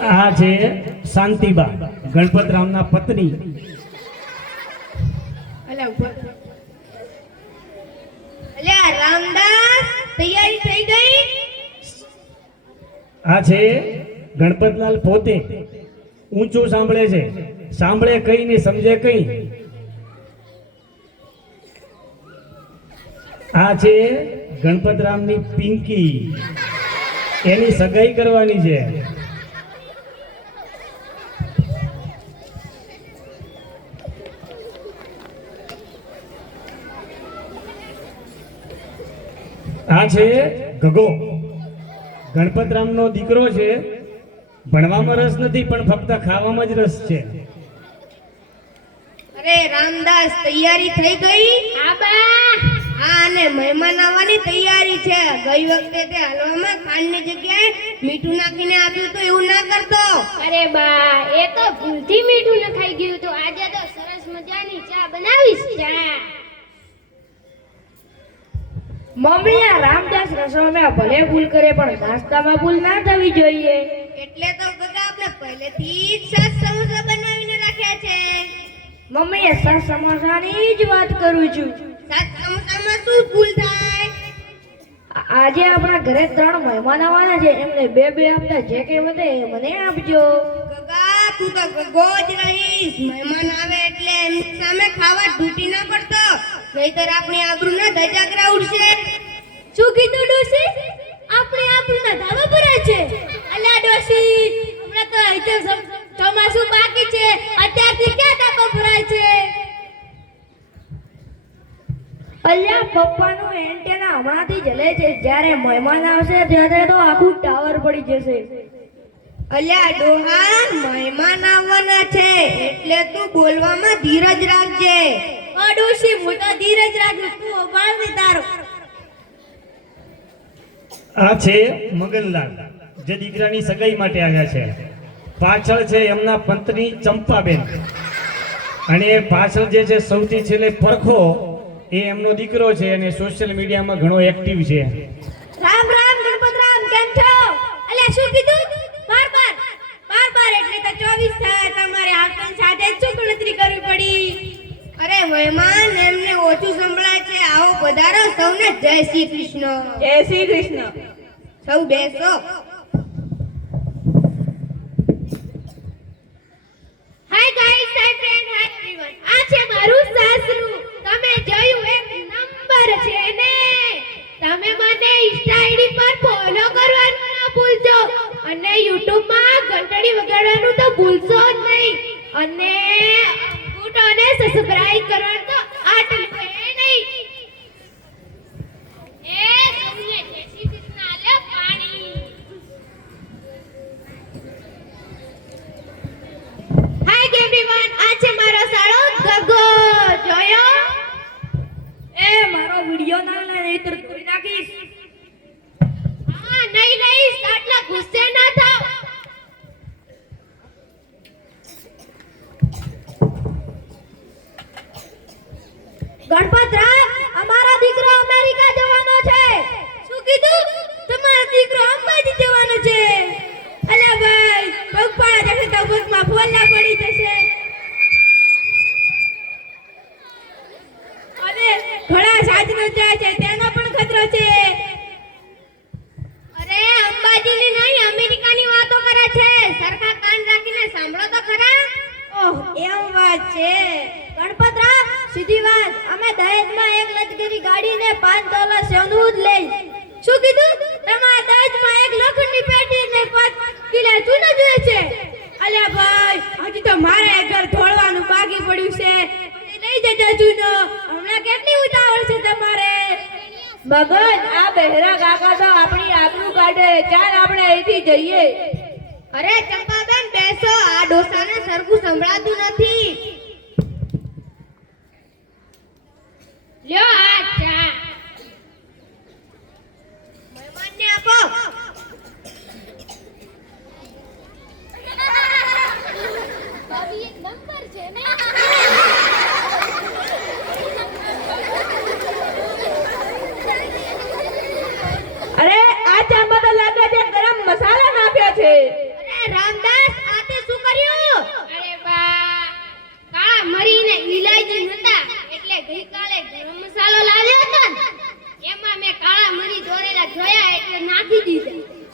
આ છે શાંતિબા, ગણપતરામના પત્ની. અલ્યા રામદાસ, તૈયારી થઈ ગઈ? આ છે ગણપતલાલ પોતે. ઊંચું સાંભળે છે, સાંભળે કઈ ને સમજે કઈ. આ છે ગણપતરામની પિંકી, એની સગાઈ કરવાની છે. આ છે ગગો, ગણપતરામનો દીકરો છે. ભણવામાં રસ નથી, પણ ફક્ત ખાવામાં જ રસ છે. અરે રામદાસ, તૈયારી થઈ ગઈ? આબા હા, અને મહેમાન આવવાની તૈયારી છે. ગઈ વખતે તે હલવામાં ખાંડની જગ્યાએ મીઠું નાખીને આપ્યું તો એવું ના કરતો. અરે બા, એ તો ભૂલથી મીઠું નખાઈ ગયું તો આજે તો સરસ મજાની ચા બનાવીશ. ચા મમ્મી, આ રામદાસ રસોઈમાં ભલે ભૂલ કરે પણ નાસ્તામાં ભૂલ ના થવી જોઈએ. એટલે તો ગગા આપણે પહેલેથી જ 7 સમોસા બનાવીને રાખ્યા છે. મમ્મી, એ સર સમોસાની જ વાત કરું છું. 7 સમોસામાં શું ભૂલ થાય? આજે આપણા ઘરે 3 મહેમાન આવવાના છે, એમને 2 આપતા જે કે વધે એ મને આપજો. ગગા, તું તો ગગો જ રહીશ. મહેમાન આવે એટલે એમની સામે ખાવા ઢૂટી ના પડતો, નહીતર આપણી આબરૂના ધજાગરા ઉડશે. શું કીધું ડોસી? આપણે આપણું ધાબા પર છે. અલ્યા ડોસી, હમણાં તો હજુ ચોમાસું બાકી છે, અત્યારથી ક્યાં ધાબા ભરાય છે? અલ્યા, પપ્પાનું એન્ટેના હમણાંથી જલે છે, જ્યારે મહેમાન આવશે ત્યારે તો આખું ટાવર પડી જશે. અલ્યા ડોહા, મહેમાન આવવાના છે એટલે તું બોલવામાં ધીરજ રાખજે. ડોસી, હું તો ધીરજ રાખું, તું ઉભાળવી તારો. આ છે મગનલાલ, જે દીકરાની સગાઈ માટે આવ્યા છે. પાછળ છે એમના પત્ની ચંપાબેન, અને પાછળ જે છે સૌથી છેલ્લે પરખો, એ એમનો દીકરો છે અને સોશિયલ મીડિયામાં ઘણો એક્ટિવ છે. રામ રામ ગણપતરામ, કેમ છો? અલ્યા શું કીધું? બાર એટલે તો 24 થાય. તમારે આપણ સાથે જ શું ગણતરી કરવી પડી? અરે મહેમાન, એમને ઓછું સંભળાય છે. આવો પધારો, સૌને જય શ્રી કૃષ્ણ. જય શ્રી કૃષ્ણ. સૌ બેસો. Hi guys, hi friend, hi everyone. આ છે મારું સાસરું. તમે જોયું, એક નંબર છે ને? તમે મને ઇન્સ્ટા આઈડી પર ફોલો કરવાનું ના ભૂલજો, અને YouTube માં ઘંટડી વગાડવાનું તો ભૂલશો જ નહીં, અને અને સબસ્ક્રાઇબ કરવાનું તો આટલું નહીં. એ તમને જય શ્રી કૃષ્ણ. આલે પાણી. હાય એવરીવન, આ છે મારો સાળો ગગો. જોયો? એ મારો વિડિયો ના લે, નહીતર તોડી નાખીશ. હા, નહીં આટલા ગુસ્સે ના થાવ. ગણપતરામ, અમારો દીકરો અમેરિકા જવાનો છે. શું કીધું? તમારો દીકરો અંબાજી જવાનો છે? અલ્યા ભાઈ, પગપાળા જશે તો પગમાં ફોલ્લા પડી જશે. અને ઘણા સાધનો જાય છે, તેનો પણ ખતરો છે. અરે અંબાજીની નહીં, અમેરિકાની વાતો કરે છે. સરખા કાન રાખીને સાંભળો તો ખરા. ઓહ, એમ વાત છે. ગણપતરામ, સીધી વાત. અમે દહેજમાં એક લક્ઝરી ગાડીને $5 સોનું જ લઈ. શું કીધું? તમારા દહેજમાં એક લોખંડની પેટી ને 5 કિલો ચૂનો જોઈએ છે? અલ્યા ભાઈ, હજી તો મારે ઘર ધોળવાનું બાકી પડ્યું છે. લઈ જજો ચૂનો. હમણાં કેટલી ઉતાવળ છે તમારે? મગન, આ બહેરા કાકા તો આપણી આબરૂ કાઢે. ચાલ આપણે અહીંથી જઈએ. અરે ચંપાબેન, બેસો. આ ડોસાને સરખું સંભળાતું નથી. લ્યો આ ચા. મહેમાનને આપો. ભાભી એક નંબર છે ને? અરે, આ ચામાં તો લાગે છે ગરમ મસાલા નાખ્યો છે. અરે રામદાસ,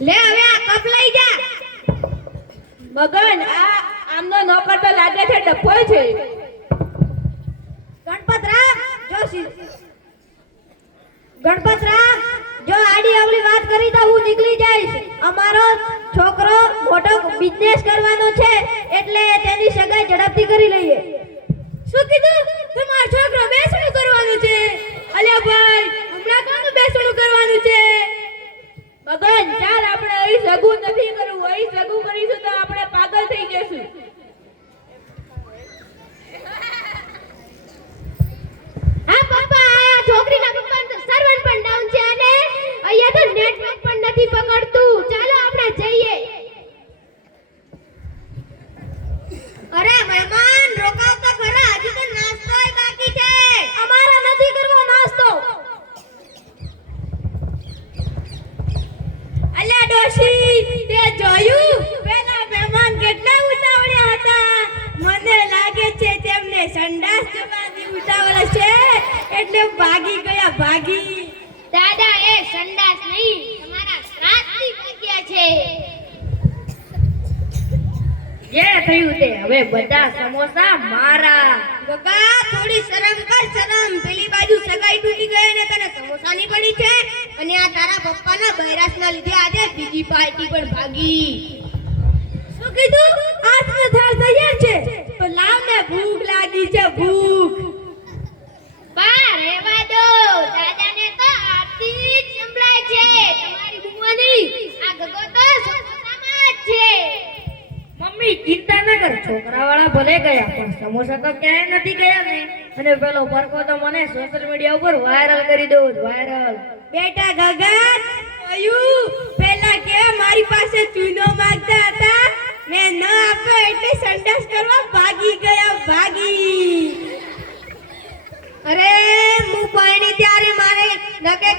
લે હવે આ કપ લઈ જા. મગન આ આમનો નોકર તો લાગે છે ડફો છે. ગણપતરામ જો આડી અવળી વાત કરી તો હું નીકળી જઈશ. અમારો છોકરો મોટો બિઝનેસ કરવાનો છે એટલે તેની સગાઈ ઝડપથી કરી લઈએ. શું કીધું? તમારો છોકરો બેસણું કરવાનું છે? અલ્યા ભાઈ હમણાં કોનું બેસણું કરવાનું છે? મગન ચાલ આપણે અહીં સગું નથી કરવું. અહીં સગું કરીશું તો આપણે પાગલ થઈ જશું. હા પપ્પા આ છોકરીના પપ્પા સર્વર પણ ડાઉન છે અને અહીંયા તો નેટવર્ક પણ નથી પકડતું. ચાલો આપણે જઈએ. અરે મહેમાન રોકાવ તો ખરા, હજુ તો નાસ્તોય બાકી છે. અમારે નથી કરવો નાસ્તો. અલ્યા ડોશી તે જોયું પેલા મહેમાન કેટલા ઉતાવળ્યા હતા. મને લાગે છે તેમને સંડાસ જવાની ઉતાવળ છે એટલે ભાગી ગયા. ભાગી દાદા એ સંડાસ નહીં તમારા શ્રાદ્ધથી ભાગ્યા છે. જે થયું તે હવે બધા સમોસા મારા. ગગા થોડી શરમ કર શરમ. પેલી બાજુ સગાઈ તૂટી ગઈ ને તને સમોસાની પડી છે અને આ તારા પપ્પાના બૈરાસના લીધે આજે બીજી પાર્ટી પણ ભાગી. શું કીધું? આજનો થાળ તૈયાર છે તો લાવ ને ભૂખ લાગી છે ભૂખ. બા રહેવા દો. દાદાને તો આરતી જ સંભળાય છે તમારી બુવાની. આ ગગો તો સમોસામાં જ છે. મમ્મી ચિંતા ન કર, છોકરાવાળા ભલે ગયા પણ સમોસા તો ક્યાંય નથી ગયા ને. અને પેલો પરકો તો મને સોશિયલ મીડિયા ઉપર વાયરલ કરી દો. વાયરલ. બેટા ગગન જોયું પેલા કે મારી પાસે ચૂનો માંગતા હતા, મેં ન આપ્યો એટલે સંડાસ કરવા ભાગી ગયા. ભાગી અરે હું પાણી ત્યારે મારે નકે